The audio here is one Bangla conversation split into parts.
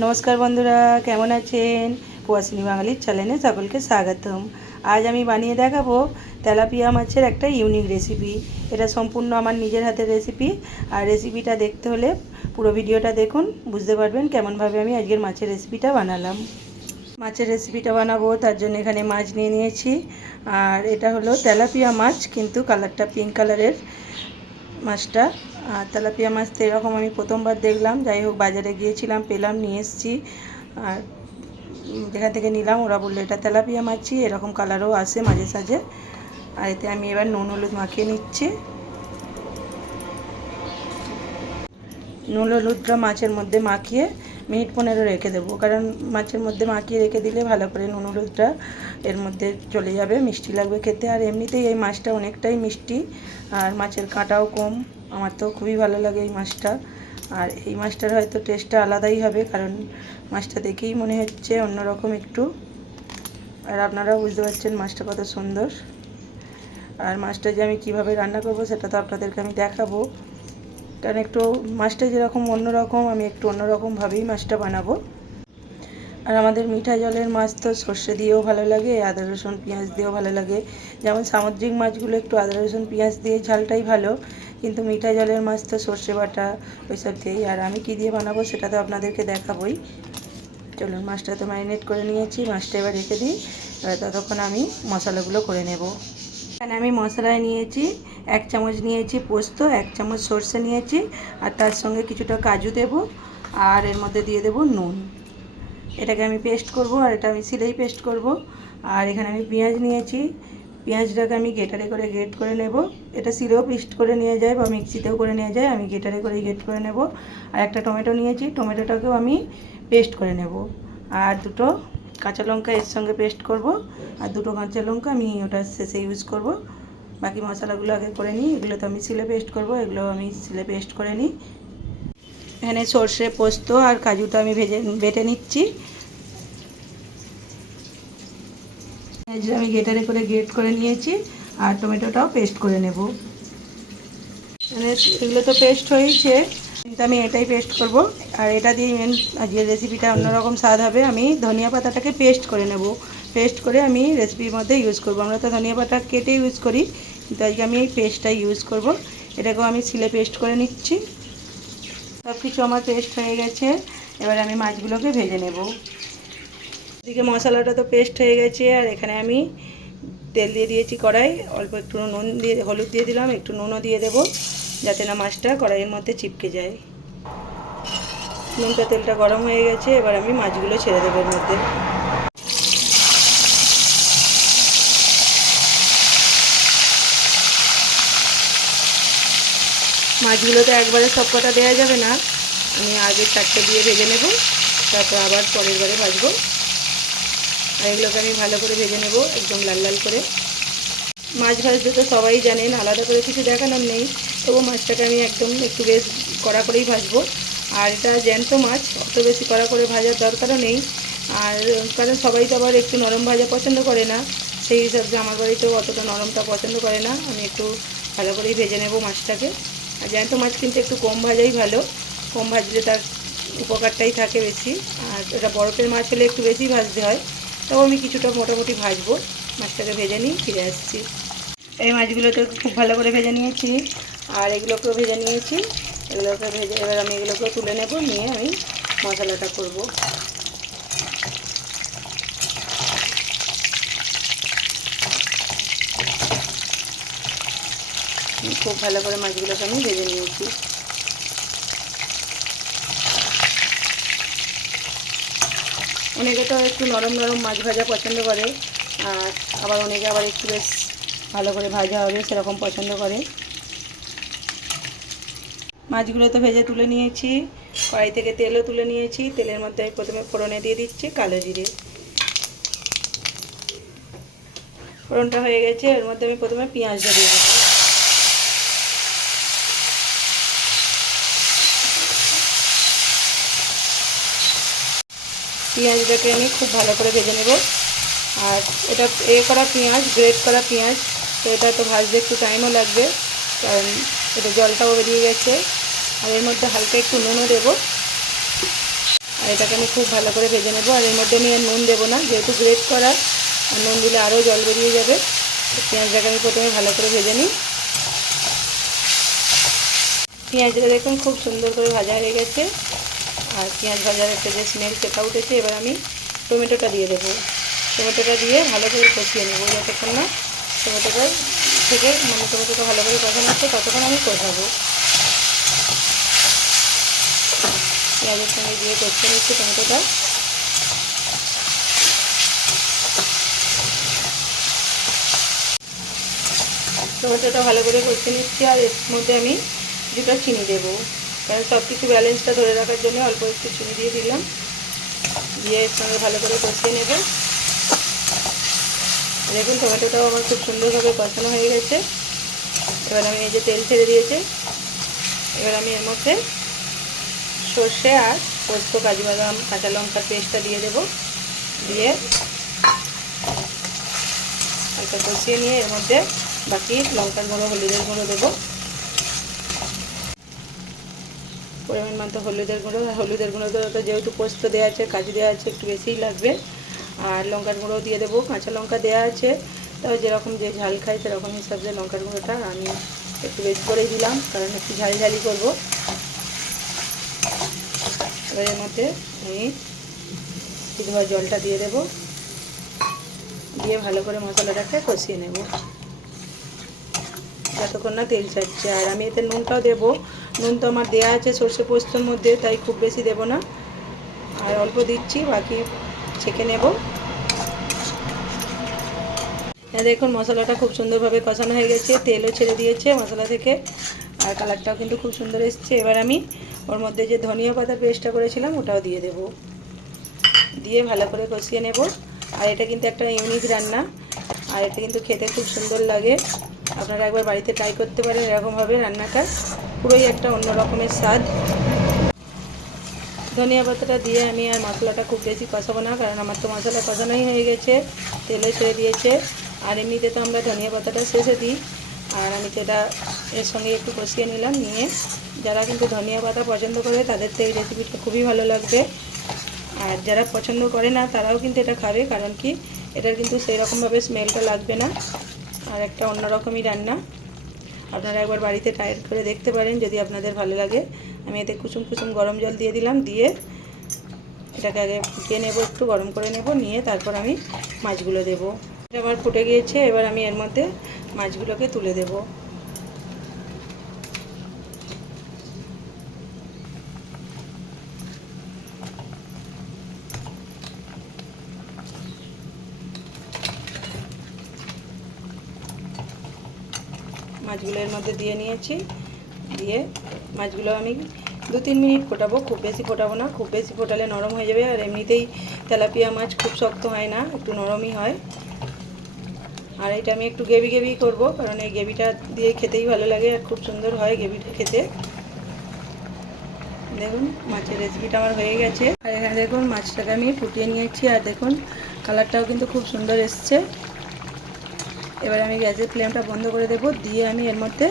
নমস্কার বন্ধুরা, কেমন আছেন? কুয়াশিনী বাঙালির চ্যানেলে সকলকে স্বাগতম। আজ আমি বানিয়ে দেখাবো তেলাপিয়া মাছের একটা ইউনিক রেসিপি এটা সম্পূর্ণ আমার নিজের হাতের রেসিপি আর রেসিপিটা দেখতে হলে পুরো ভিডিওটা দেখুন, বুঝতে পারবেন কেমনভাবে আমি আজকের মাছের রেসিপিটা বানালাম। মাছের রেসিপিটা বানাবো, তার জন্য এখানে মাছ নিয়ে নিয়েছি। আর এটা হলো তেলাপিয়া মাছ, কিন্তু কালারটা পিঙ্ক কালারের মাছটা, আর তেলাপিয়া মাছ তো এরকম আমি প্রথমবার দেখলাম। যাই হোক, বাজারে গিয়েছিলাম, পেলাম, নিয়ে এসেছি। আর যেখান থেকে নিলাম, ওরা বলল, এটা তেলাপিয়া মাছই, এরকম কালারও আসে মাঝে সাঝে। আর এতে আমি এবার নুন, হলুদ মাখিয়ে নিচ্ছি। নুন, হলুদটা মাছের মধ্যে মাখিয়ে মিনিট পনেরো রেখে দেবো। কারণ মাছের মধ্যে মাখিয়ে রেখে দিলে ভালো করে নুন হলুদটা এর মধ্যে চলে যাবে, মিষ্টি লাগবে খেতে। আর এমনিতেই এই মাছটা অনেকটাই মিষ্টি, আর মাছের কাঁটাও কম। আমার তো খুবই ভালো লাগে এই মাছটা। আর এই মাছটার হয়তো টেস্টটা আলাদাই হবে, কারণ মাছটা দেখেই মনে হচ্ছে অন্যরকম একটু। আর আপনারাও বুঝতে পারছেন মাছটা কত সুন্দর। আর মাছটা যে আমি কীভাবে রান্না করব সেটা তো আপনাদেরকে আমি দেখাবো। কারণ একটু মাছটা যেরকম অন্যরকম, আমি একটু অন্যরকমভাবেই মাছটা বানাবো। আর আমাদের মিঠা জলের মাছ তো সর্ষে দিয়েও ভালো লাগে, আদা, রসুন, পেঁয়াজ দিয়েও ভালো লাগে। যেমন সামুদ্রিক মাছগুলো একটু আদা, রসুন, পেঁয়াজ দিয়ে ঝালটাই ভালো, কিন্তু মিঠা জলের মাছ তো সর্ষে বাটা, ওইসব দিয়েই। আর আমি কী দিয়ে বানাবো সেটা তো আপনাদেরকে দেখাবই। চলুন, মাছটা তো ম্যারিনেট করে নিয়েছি, মাছটা এবার রেখে দিই। এবার ততক্ষণ আমি মশলাগুলো করে নেব। এখানে আমি মশলায় নিয়েছি, এক চামচ নিয়েছি পোস্ত, এক চামচ সর্ষে নিয়েছি, আর তার সঙ্গে কিছুটা কাজু দেব, আর এর মধ্যে দিয়ে দেব নুন। এটাকে আমি পেস্ট করব, আর এটা আমি সিলেই পেস্ট করব। আর এখানে আমি পেঁয়াজ নিয়েছি, পেঁয়াজটাকে আমি গেটারে করে গেট করে নেব। এটা সিলেও পেস্ট করে নিয়ে যায় বা মিক্সিতেও করে নিয়ে যায়, আমি গেটারে করে গেট করে নেব। আর একটা টমেটো নিয়েছি, টমেটোটাকেও আমি পেস্ট করে নেব। আর দুটো কাঁচা লঙ্কা এর সঙ্গে পেস্ট করব, আর দুটো কাঁচা লঙ্কা আমি ওটা শেষে ইউজ করব। বাকি মশলাগুলো আগে করে নিই এগুলো তো আমি সিলে পেস্ট করব, এগুলো আমি সিলে পেস্ট করে নিই। এখানে সর্ষে, পোস্ত আর কাজুটা আমি ভেজে, বেটে নিচ্ছি। আমি গেটারে করে গ্রেট করে নিয়েছি, আর টমেটোটাও পেস্ট করে নেব। এগুলো তো পেস্ট হয়েছে। কিন্তু আমি এটাই পেস্ট করব। আর এটা দিয়ে মেন আজকের রেসিপিটা অন্যরকম স্বাদ হবে। আমি ধনিয়া পাতাটাকে পেস্ট করে নেব। পেস্ট করে আমি রেসিপির মধ্যে ইউজ করব। আমরা তো ধনিয়া পাতা কেটে ইউজ করি, কিন্তু আজকে আমি এই পেস্টটা ইউজ করব। এটাকেও আমি সিলে পেস্ট করে নিচ্ছি। সব কিছু আমার পেস্ট হয়ে গেছে। এবার আমি মাছগুলোকে ভেজে নেব। এদিকে মশলাটা তো পেস্ট হয়ে গেছে। আর এখানে আমি তেল দিয়ে দিয়েছি কড়াই। অল্প একটু নুন দিয়ে, হলুদ দিয়ে দিলাম। একটু নুনও দিয়ে দেবো। যাতে না মাছটা কড়াইয়ের মধ্যে চিপকে যায়। নুনটা তেলটা গরম হয়ে গেছে, এবার আমি মাছগুলো ছেড়ে দেবো এর মধ্যে। মাছগুলো তো একবারে সব কটা দেওয়া যাবে না। আমি আগে চারটে দিয়ে ভেজে নেব, তারপর আবার পরের বারে ভাজবো। আর এগুলোকে আমি ভালো করে ভেজে নেব, একদম লাল লাল করে। মাছ ভাজতে তো সবাই জানেন, আলাদা করে কিছু দেখানোর নেই। তবু মাছটাকে আমি একদম একটু বেশ কড়া করেই ভাজবো। আর এটা জ্যান্ত মাছ, অত বেশি কড়া করে ভাজার দরকারও নেই। আর, কারণ সবাই তো আবার একটু নরম ভাজা পছন্দ করে না। সেই হিসাবে আমার বাড়িতেও অতটা নরমটা পছন্দ করে না। আমি একটু ভালো করেই ভেজে নেব মাছটাকে। আর জ্যান্ত মাছ কিন্তু একটু কম ভাজাই ভালো। কম ভাজলে তার উপকারটাই থাকে বেশি। আর এটা বরফের মাছ হলে একটু বেশি ভাজতে হয়। তাও আমি কিছুটা মোটামুটি ভাজবো। মাছটাকে ভেজে নিই, ফিরে আসছি। এই মাছগুলোকে খুব ভালো করে ভেজে নিয়েছি। আর এগুলোকেও ভেজে নিয়েছি। এগুলোকে ভেজে এবার আমি এগুলোকেও তুলে নেব, নিয়ে আমি মশলাটা করব। খুব ভালো করে মাছগুলোকে আমি ভেজে নিয়েছি। অনেকে তো একটু নরম নরম মাছ ভাজা পছন্দ করে, আর আবার অনেকে আবার একটু বেশ ভালো করে ভাজা হবে সেরকম পছন্দ করে। মাছগুলো তো ভেজে তুলে নিয়েছি। কড়াই থেকে তেলও তুলে নিয়েছি। তেলের মধ্যে প্রথমে ফোড়নে দিয়ে দিচ্ছি কালো জিরে। ফোড়নটা হয়ে গেছে, এর মধ্যে আমি প্রথমে পেঁয়াজটা দিয়ে দিচ্ছি। পেঁয়াজটাকে আমি খুব ভালো করে ভেজে নেব। আর এটা এ করা পেঁয়াজ, গ্রেট করা পেঁয়াজ, তো এটা তো ভাজতে একটু টাইমও লাগবে, কারণ এটা জলটাও বেরিয়ে গেছে। আর এর মধ্যে হালকা একটু নুনও দেবো। আর এটাকে আমি খুব ভালো করে ভেজে নেব। আর এর মধ্যে আমি আর নুন দেবো না, যেহেতু গ্রেট করা, আর নুন দিলে আরও জল বেরিয়ে যাবে। পেঁয়াজটাকে আমি প্রথমে ভালো করে ভেজে নিই। পেঁয়াজটা দেখুন খুব সুন্দর করে ভাজা হয়ে গেছে। আর পেঁয়াজ ভাজার একটা যে স্মেল সেটা উঠেছে। এবার আমি টমেটোটা দিয়ে দেবো। টমেটোটা দিয়ে ভালো করে কষিয়ে নেব যতক্ষণ না টমেটোটা থেকে মানে টমেটোটা ভালো করে কষানো হচ্ছে, ততক্ষণ আমি কষাবো। পেঁয়াজের সঙ্গে দিয়ে কষিয়ে নিচ্ছি টমেটোটা। টমেটোটা ভালো করে কষিয়ে নিচ্ছি আর এর মধ্যে আমি দুটো চিনি দেবো। কারণ সব কিছু ব্যালেন্সটা ধরে রাখার জন্য অল্প একটু চিনি দিয়ে দিলাম। দিয়ে এর সঙ্গে ভালো করে কষিয়ে নেব। দেখুন, টমেটোটাও আমার খুব সুন্দরভাবে কষানো হয়ে গেছে। এবার আমি এই যে তেল ছেড়ে দিয়েছে, এবার আমি এর মধ্যে সর্ষে আর পোস্ত, কাজু বাদাম, কাঁচা লঙ্কার পেস্টটা দিয়ে দেব। দিয়ে একটা কষিয়ে নিয়ে এর মধ্যে বাকি লঙ্কার গুঁড়ো, হলুদের গুঁড়ো দেবো। পরিমাণ মতো হলুদের গুঁড়ো হলুদের গুঁড়ো তো যেহেতু পোস্ত দেওয়া আছে, কাজু দেওয়া আছে, একটু বেশিই লাগবে। আর লঙ্কার গুঁড়ো দিয়ে দেবো, কাঁচা লঙ্কা দেওয়া আছে। তবে যেরকম যে ঝাল খাই সেরকম হিসাবে লঙ্কার গুঁড়োটা আমি একটু বেশি করেই দিলাম, কারণ একটু ঝাল ঝালই করব। এবার এর মধ্যে আমি ধোয়া জলটা দিয়ে দেবো। দিয়ে ভালো করে মশলাটাকে কষিয়ে নেব। যতক্ষণ না তেল ছাড়ছে। আর আমি এতে নুনটাও দেবো। নুন তো আমার দেওয়া আছে সর্ষে পোস্তর মধ্যে, তাই খুব বেশি দেব না। আর অল্প দিচ্ছি, বাকি ছেঁকে নেব। দেখুন, মশলাটা খুব সুন্দরভাবে কষানো হয়ে গেছে। তেলও ছেড়ে দিয়েছে মশলা থেকে। আর কালারটাও কিন্তু খুব সুন্দর এসছে। এবার আমি ওর মধ্যে যে ধনিয়া পাতা পেস্টটা করেছিলাম, ওটাও দিয়ে দেব। দিয়ে ভালো করে কষিয়ে নেব। আর এটা কিন্তু একটা ইউনিক রান্না। আর এটা কিন্তু খেতে খুব সুন্দর লাগে। আপনারা একবার বাড়িতে ট্রাই করতে পারেন এরকমভাবে রান্নাটা। পুরোই একটা অন্য রকমের স্বাদ। ধনিয়া পাতাটা দিয়ে আমি আর মশলাটা খুব বেশি কষাবো না, কারণ আমার তো মশলা কষানোই হয়ে গেছে, তেলও ছেড়ে দিয়েছে। আর এমনিতে তো আমরা ধনিয়া পাতাটা শেষে দিই। আর আমি সেটা এর সঙ্গে একটু কষিয়ে নিলাম, নিয়ে যারা কিন্তু ধনিয়া পাতা পছন্দ করে তাদের তো এই রেসিপিটা খুবই ভালো লাগবে। আর যারা পছন্দ করে না, তারাও কিন্তু এটা খাবে, কারণ কি এটার কিন্তু সেই রকমভাবে স্মেলটা লাগবে না। আর একটা অন্যরকমই রান্না। আপনারা একবার বাড়িতে ট্রাই করে দেখতে পারেন যদি আপনাদের ভালো লাগে। আমি এতে কুসুম কুসুম গরম জল দিয়ে দিলাম, দিয়ে এটাকে আগে ফুটিয়ে নেব, একটু গরম করে নেব, নিয়ে তারপর আমি মাছগুলো দেবো। আমার ফুটে গিয়েছে, এবার আমি এর মধ্যে মাছগুলোকে তুলে দেব। মাছগুলো এর মধ্যে দিয়ে নিয়েছি। দিয়ে মাছগুলো আমি দু তিন মিনিট ফোটাবো, খুব বেশি ফোটাবো না, খুব বেশি ফোটালে নরম হয়ে যাবে। আর এমনিতেই তেলাপিয়া মাছ খুব শক্ত হয় না, একটু নরমই হয়। আর এটা আমি একটু গেবি গেবি করব, কারণ এই গেবিটা দিয়ে খেতেই ভালো লাগে আর খুব সুন্দর হয় গেবিটা খেতে। দেখুন, মাছের রেসিপিটা আমার হয়ে গেছে। আর এখানে দেখুন, মাছটাকে আমি ফুটিয়ে নিয়েছি, আর দেখুন কালারটাও কিন্তু খুব সুন্দর এসছে। এবার আমি গ্যাসের ফ্লেমটা বন্ধ করে দেবো। দিয়ে আমি এর মধ্যে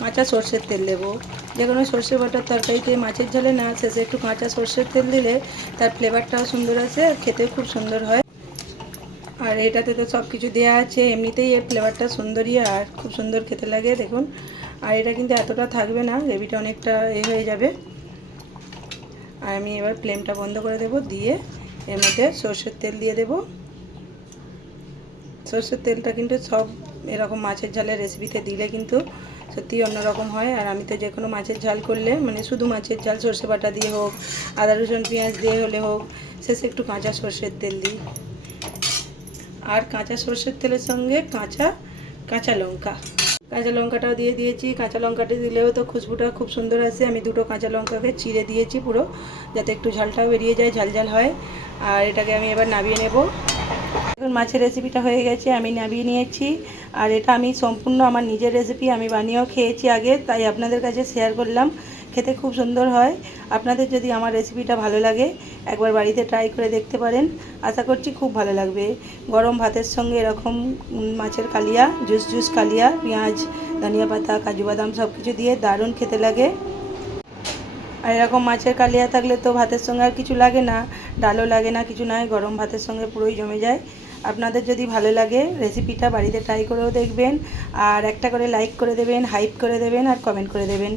কাঁচা সর্ষের তেল দেবো। যে কোনো সর্ষে বাটার তরকারিতে মাছের ঝালে না শেষে একটু কাঁচা সর্ষের তেল দিলে তার ফ্লেভারটাও সুন্দর আছে খেতে খুব সুন্দর হয়। আর এটাতে তো সব কিছু দেওয়া আছে, এমনিতেই এর ফ্লেভারটা সুন্দরই আর খুব সুন্দর খেতে লাগে, দেখুন। আর এটা কিন্তু এতটা থাকবে না, গ্রেভিটা অনেকটা এ হয়ে যাবে। আর আমি এবার ফ্লেমটা বন্ধ করে দেব, দিয়ে এর মধ্যে সর্ষের তেল দিয়ে দেবো। সর্ষের তেলটা কিন্তু সব এরকম মাছের ঝালের রেসিপিতে দিলে কিন্তু সত্যি অন্যরকম হয়। আর আমি তো যে কোনো মাছের ঝাল করলে মানে শুধু মাছের ঝাল, সর্ষে বাটা দিয়ে হোক, আদা, রসুন, পেঁয়াজ দিয়ে হলে হোক, শেষে একটু কাঁচা সর্ষের তেল দিই। আর কাঁচা সর্ষের তেলের সঙ্গে কাঁচা কাঁচা লঙ্কা। কাঁচা লঙ্কাটাও দিয়ে দিয়েছি। কাঁচা লঙ্কাটা দিলেও তো খুশবুটা খুব সুন্দর আসে। আমি দুটো কাঁচা লঙ্কাকে চিড়ে দিয়েছি পুরো, যাতে একটু ঝালটাও বেরিয়ে যায়, ঝাল ঝাল হয়। আর এটাকে আমি এবার নামিয়ে নেব। মাছের রেসিপিটা হয়ে গেছে, আমি নামিয়ে নিয়েছি। আর এটা আমি সম্পূর্ণ আমার নিজের রেসিপি আমি বানিয়েও খেয়েছি আগে, তাই আপনাদের কাছে শেয়ার করলাম। খেতে খুব সুন্দর হয়। আপনাদের যদি আমার রেসিপিটা ভালো লাগে, একবার বাড়িতে ট্রাই করে দেখতে পারেন। আশা করছি খুব ভালো লাগবে। গরম ভাতের সঙ্গে এরকম মাছের কালিয়া জুস জুস কালিয়া, পেঁয়াজ, ধনিয়া পাতা, কাজু বাদাম সব কিছু দিয়ে দারুণ খেতে লাগে। আর এরকম মাছের কালিয়া থাকলে তো ভাতের সঙ্গে আর কিছু লাগে না, ডালও লাগে না, কিছু নয়, গরম ভাতের সঙ্গে পুরোই জমে যায়। আপনাদের যদি ভালো লাগে রেসিপিটা বাড়িতে ট্রাই করেও দেখবেন, আর একটা করে লাইক করে দেবেন হাইপ করে দেবেন, আর কমেন্ট করে দেবেন।